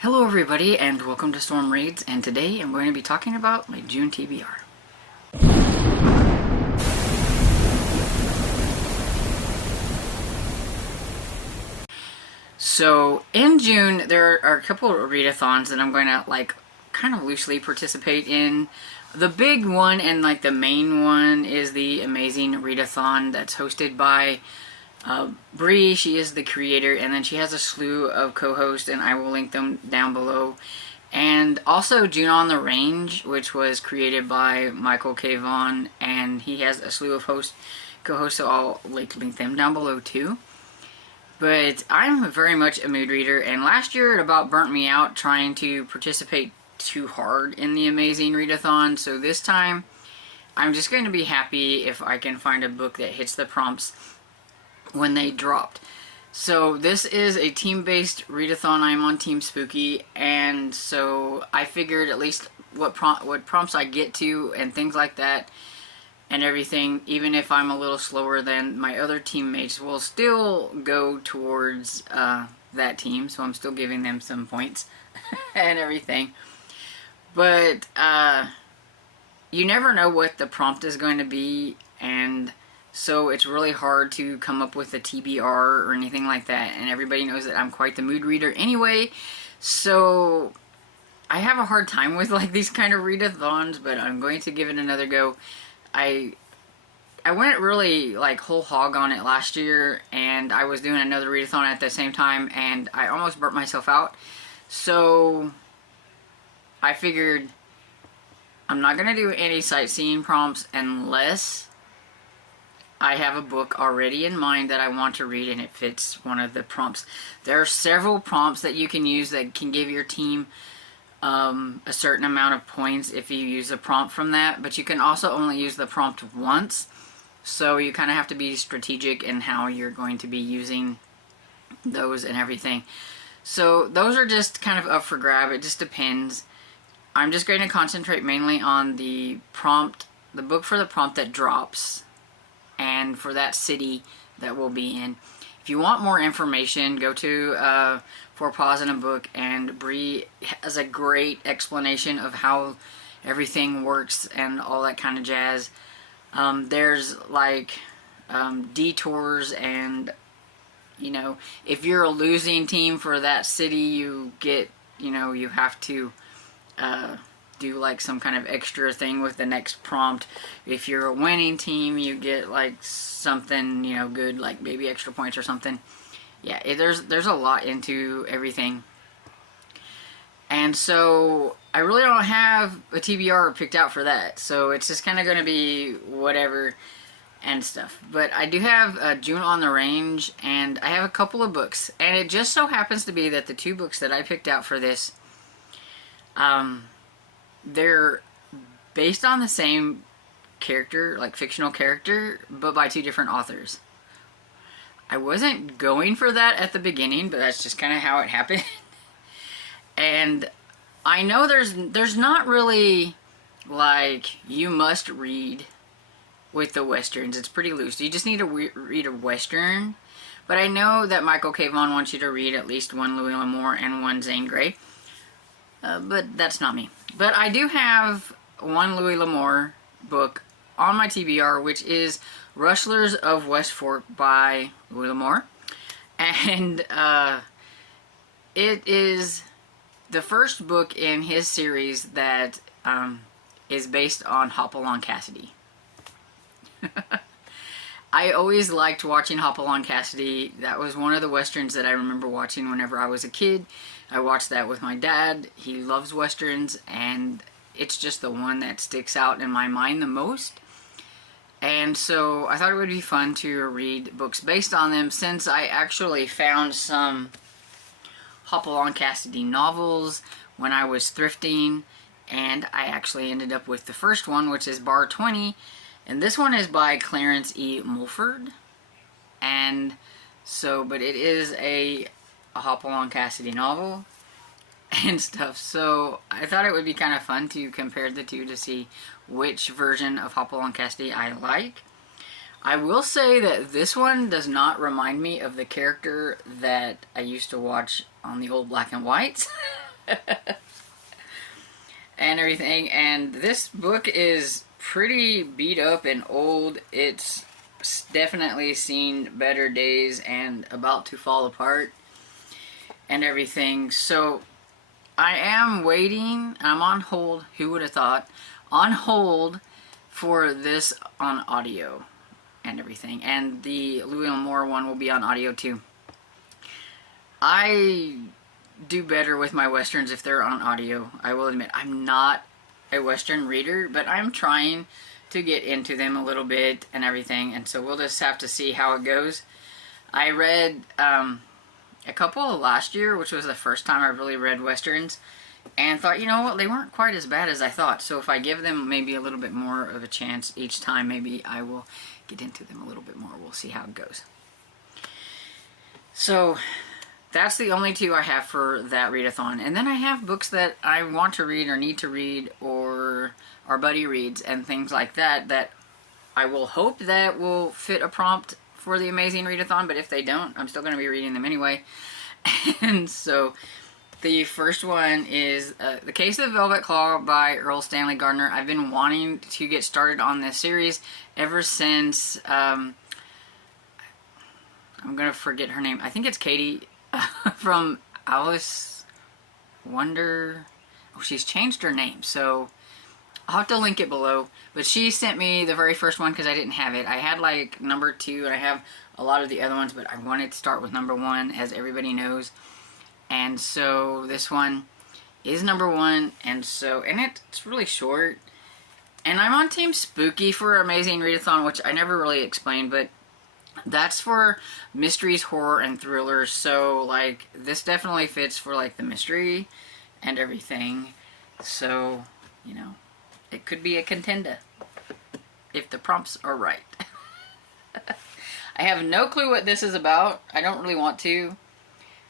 Hello everybody and welcome to Storm Reads, and today I'm going to be talking about my June TBR. So in June there are a couple of readathons that I'm going to kind of loosely participate in. The big one and the main one is the Amazing Readathon that's hosted by Bree. She is the creator, and then she has a slew of co-hosts, and I will link them down below. And also June on the Range, which was created by Michael K. Vaughn, and he has a slew of co-hosts, so I'll link them down below too. But I'm very much a mood reader, and last year it about burnt me out trying to participate too hard in the Amazing Readathon, so this time I'm just going to be happy if I can find a book that hits the prompts when they dropped. So this is a team-based readathon. I'm on Team Spooky, and so I figured at least what prompts I get to and things like that and everything, even if I'm a little slower than my other teammates, will still go towards that team, so I'm still giving them some points and everything. But you never know what the prompt is going to be, and so it's really hard to come up with a TBR or anything like that, and everybody knows that I'm quite the mood reader anyway, so I have a hard time with these kind of readathons, but I'm going to give it another go. I went really whole hog on it last year, and I was doing another readathon at the same time, and I almost burnt myself out, so I figured I'm not going to do any sightseeing prompts unless I have a book already in mind that I want to read and it fits one of the prompts. There are several prompts that you can use that can give your team a certain amount of points if you use a prompt from that, but you can also only use the prompt once, so you kind of have to be strategic in how you're going to be using those and everything. So those are just kind of up for grab. It just depends. I'm just going to concentrate mainly on the prompt, the book for the prompt that drops, and for that city that we'll be in. If you want more information, go to FourPawsandaBook, and Bree has a great explanation of how everything works and all that kind of jazz. There's detours, and if you're a losing team for that city, you get, you have to do some kind of extra thing with the next prompt. If you're a winning team, you get something good, maybe extra points or something. Yeah, there's a lot into everything, and so I really don't have a TBR picked out for that, so it's just kind of going to be whatever and stuff. But I do have June on the Range, and I have a couple of books, and it just so happens to be that the two books that I picked out for this, they're based on the same character, fictional character, but by two different authors. I wasn't going for that at the beginning, but that's just kind of how it happened. And I know there's not really you must read with the westerns. It's pretty loose. You just need to read a western. But I know that Michael K. Vaughn wants you to read at least one Louis L'Amour and one Zane Grey. But that's not me. But I do have one Louis L'Amour book on my TBR, which is Rustlers of West Fork by Louis L'Amour. And it is the first book in his series that is based on Hopalong Cassidy. I always liked watching Hopalong Cassidy. That was one of the westerns that I remember watching whenever I was a kid. I watched that with my dad. He loves westerns, and it's just the one that sticks out in my mind the most. And so I thought it would be fun to read books based on them, since I actually found some Hopalong Cassidy novels when I was thrifting, and I actually ended up with the first one, which is Bar 20, and this one is by Clarence E. Mulford. And so, but it is a Hopalong Cassidy novel and stuff, so I thought it would be kind of fun to compare the two to see which version of Hopalong Cassidy I like. I will say that this one does not remind me of the character that I used to watch on the old black and whites. and everything. And this book is pretty beat up and old. It's definitely seen better days and about to fall apart and everything. So I am waiting. I'm on hold. Who would have thought? On hold for this on audio and everything. And the Louis L'Amour one will be on audio too. I do better with my westerns if they're on audio. I will admit I'm not a western reader, but I'm trying to get into them a little bit and everything, and so we'll just have to see how it goes. I read a couple last year, which was the first time I really read westerns, and thought, you know what, they weren't quite as bad as I thought. So if I give them maybe a little bit more of a chance each time, maybe I will get into them a little bit more. We'll see how it goes. So that's the only two I have for that readathon. And then I have books that I want to read or need to read, or our buddy reads and things like that, that I will hope that will fit a prompt for the Amazing Readathon, but if they don't, I'm still going to be reading them anyway. And so the first one is The Case of the Velvet Claw by Earl Stanley Gardner. I've been wanting to get started on this series ever since, I'm going to forget her name. I think it's Katie from Alice Wonder. Oh, she's changed her name, so I'll have to link it below. But she sent me the very first one because I didn't have it. I had like number 2 and I have a lot of the other ones, but I wanted to start with number 1, as everybody knows. And so this one is number 1, and it's really short. And I'm on Team Spooky for Amazing Readathon, which I never really explained, but that's for mysteries, horror, and thrillers. So like this definitely fits for like the mystery and everything. So, you know, it could be a contender if the prompts are right. I have no clue what this is about. I don't really want to.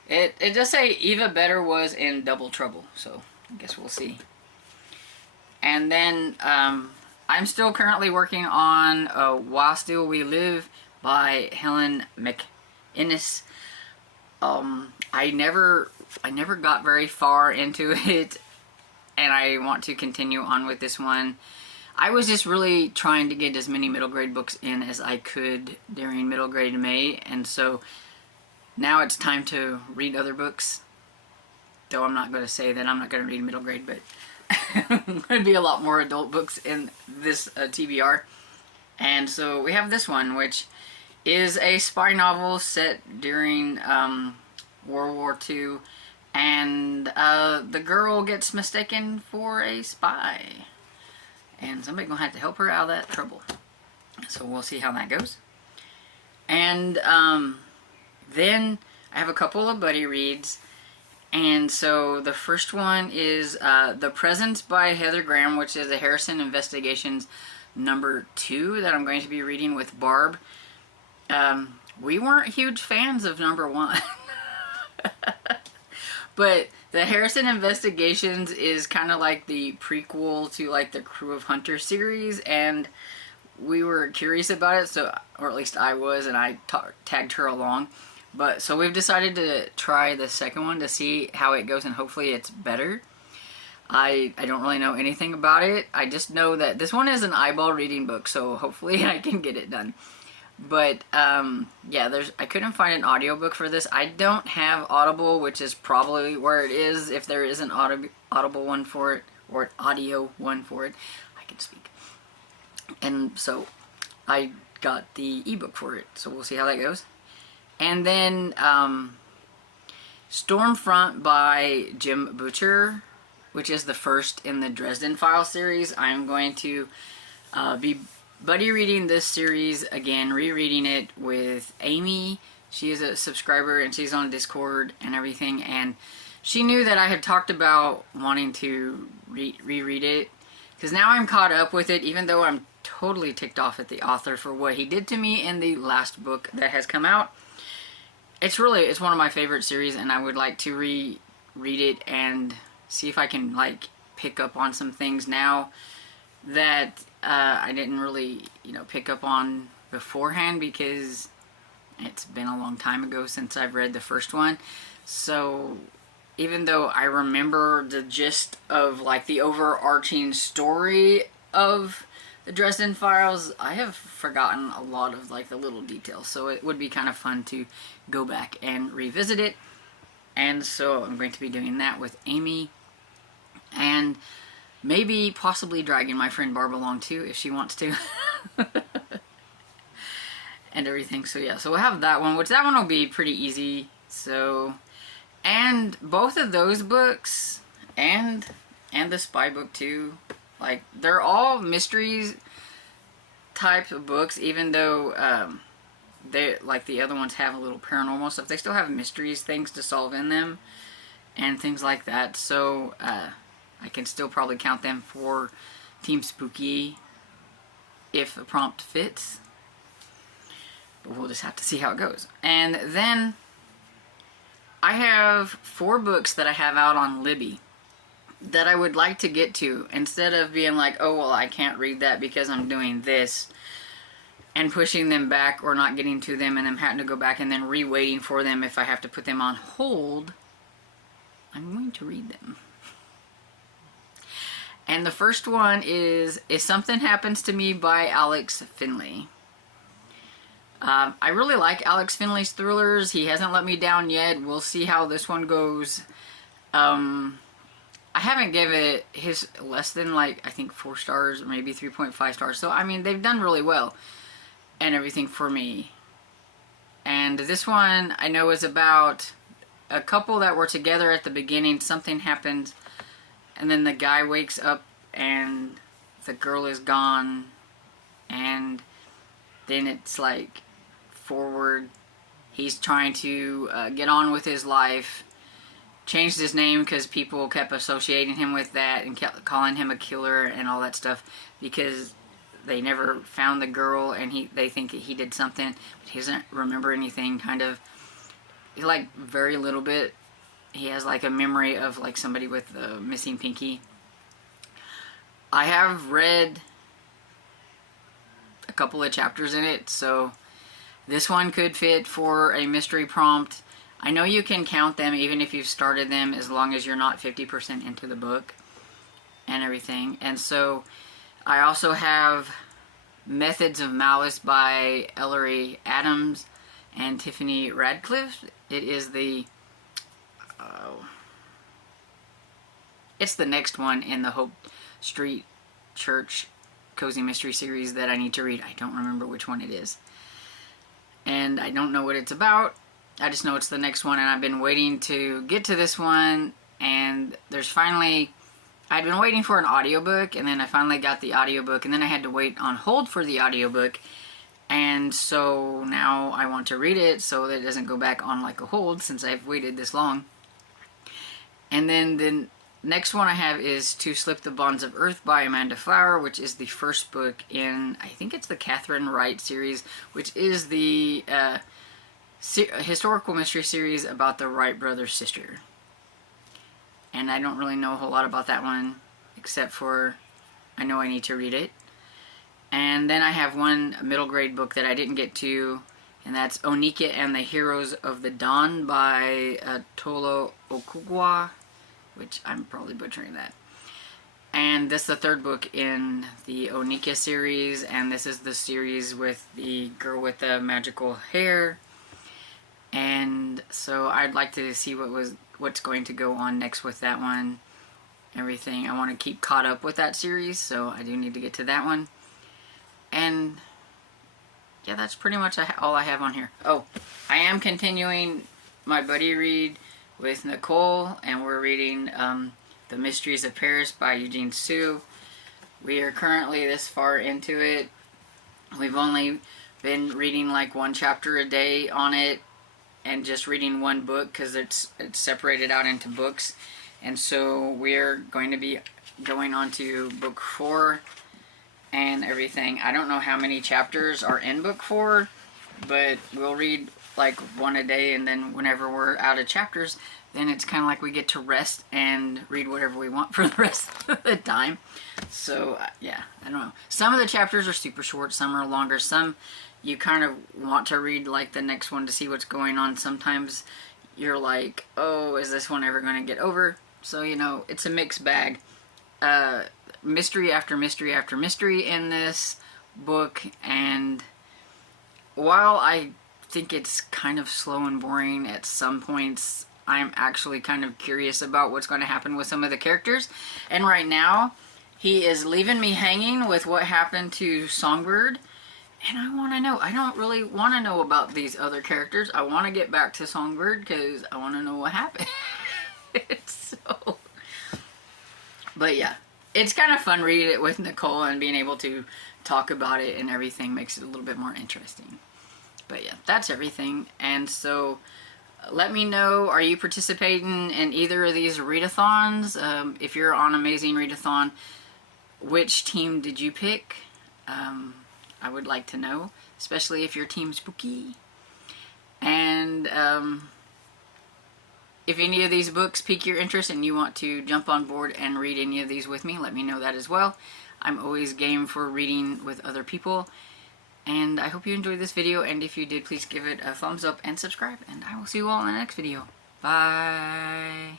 It does say Eva Better was in double trouble, so I guess we'll see. And then I'm still currently working on While Still We Live by Helen McInnes. I never got very far into it, and I want to continue on with this one. I was just really trying to get as many middle grade books in as I could during middle grade May, and so now it's time to read other books. Though I'm not going to say that I'm not going to read middle grade, but going to be a lot more adult books in this TBR. And so we have this one, which is a spy novel set during World War II, and the girl gets mistaken for a spy, and somebody's gonna have to help her out of that trouble. So we'll see how that goes. And then I have a couple of buddy reads, and so the first one is The Presence by Heather Graham, which is a Harrison Investigations number 2 that I'm going to be reading with Barb. We weren't huge fans of number 1. But the Harrison Investigations is kind of like the prequel to like the Crew of Hunters series, and we were curious about it, so, or at least I was, and I tagged her along. But so we've decided to try the second one to see how it goes, and hopefully it's better. I don't really know anything about it. I just know that this one is an eyeball reading book, so hopefully I can get it done. But yeah, I couldn't find an audiobook for this. I don't have Audible, which is probably where it is, if there is an Audible one for it, or an audio one for it. I can speak. And so I got the ebook for it, so we'll see how that goes. And then Stormfront by Jim Butcher, which is the first in the Dresden Files series. I'm going to be buddy reading this series again, rereading it with Amy. She is a subscriber and she's on Discord and everything, and she knew that I had talked about wanting to reread it, because now I'm caught up with it, even though I'm totally ticked off at the author for what he did to me in the last book that has come out. It's one of my favorite series, and I would like to reread it and see if I can like pick up on some things now that I didn't really, pick up on beforehand, because it's been a long time ago since I've read the first one. So even though I remember the gist of like the overarching story of the Dresden Files, I have forgotten a lot of like the little details. So it would be kind of fun to go back and revisit it. And so I'm going to be doing that with Amy. And maybe possibly dragging my friend Barb along too if she wants to. And everything. So yeah, so we'll have that one, which that one will be pretty easy. So, and both of those books and the spy book too, like they're all mysteries type of books, even though they, like the other ones, have a little paranormal stuff. They still have mysteries, things to solve in them and things like that. So I can still probably count them for Team Spooky if a prompt fits. But we'll just have to see how it goes. And then I have 4 books that I have out on Libby that I would like to get to, instead of being like, oh well, I can't read that because I'm doing this, and pushing them back or not getting to them and them having to go back and then re-waiting for them if I have to put them on hold. I'm going to read them. And the first one is If Something Happens to Me by Alex Finley. I really like Alex Finley's thrillers. He hasn't let me down yet. We'll see how this one goes. I haven't given it his less than, like, I think 4 stars or maybe 3.5 stars. So, I mean, they've done really well and everything for me. And this one I know is about a couple that were together at the beginning. Something happens, and then the guy wakes up and the girl is gone, and then it's like forward. He's trying to get on with his life. Changed his name because people kept associating him with that and kept calling him a killer and all that stuff, because they never found the girl, and they think that he did something, but he doesn't remember anything. Kind of, like, very little bit. He has like a memory of like somebody with a missing pinky. I have read a couple of chapters in it, so this one could fit for a mystery prompt. I know you can count them even if you've started them, as long as you're not 50% into the book and everything. And so I also have Methods of Malice by Ellery Adams and Tiffany Radcliffe. It is it's the next one in the Hope Street Church Cozy Mystery series that I need to read. I don't remember which one it is. And I don't know what it's about. I just know it's the next one, and I've been waiting to get to this one, and there's finally, I'd been waiting for an audiobook, and then I finally got the audiobook, and then I had to wait on hold for the audiobook, and so now I want to read it so that it doesn't go back on like a hold since I've waited this long. And then the next one I have is To Slip the Bonds of Earth by Amanda Flower, which is the first book in, I think it's the Catherine Wright series, which is the historical mystery series about the Wright brothers' sister. And I don't really know a whole lot about that one, except for I know I need to read it. And then I have one middle grade book that I didn't get to, and that's Onika and the Heroes of the Dawn by Tolo Okugwa, which I'm probably butchering that. And this is the 3rd book in the Onika series, and this is the series with the girl with the magical hair. And so I'd like to see what's going to go on next with that one. Everything. I want to keep caught up with that series, so I do need to get to that one. And yeah, that's pretty much all I have on here. Oh, I am continuing my buddy read with Nicole, and we're reading The Mysteries of Paris by Eugene Sue. We are currently this far into it. We've only been reading like 1 chapter a day on it, and just reading 1 book because it's separated out into books. And so we're going to be going on to book 4 and everything. I don't know how many chapters are in book 4, but we'll read like 1 a day, and then whenever we're out of chapters, then it's kind of like we get to rest and read whatever we want for the rest of the time. So yeah, I don't know. Some of the chapters are super short, some are longer, some you kind of want to read like the next one to see what's going on. Sometimes you're like, oh, is this one ever going to get over? So, you know, it's a mixed bag. Mystery after mystery after mystery in this book, and while I think it's kind of slow and boring at some points, I'm actually kind of curious about what's going to happen with some of the characters. And right now, he is leaving me hanging with what happened to Songbird. And I want to know. I don't really want to know about these other characters. I want to get back to Songbird because I want to know what happened. So, but yeah, it's kind of fun reading it with Nicole, and being able to talk about it and everything makes it a little bit more interesting. But yeah, that's everything. And so let me know, are you participating in either of these readathons? If you're on Amazing Readathon, which team did you pick? I would like to know, especially if you're Team Spooky. And if any of these books pique your interest and you want to jump on board and read any of these with me, let me know that as well. I'm always game for reading with other people. And I hope you enjoyed this video, and if you did, please give it a thumbs up and subscribe, and I will see you all in the next video. Bye!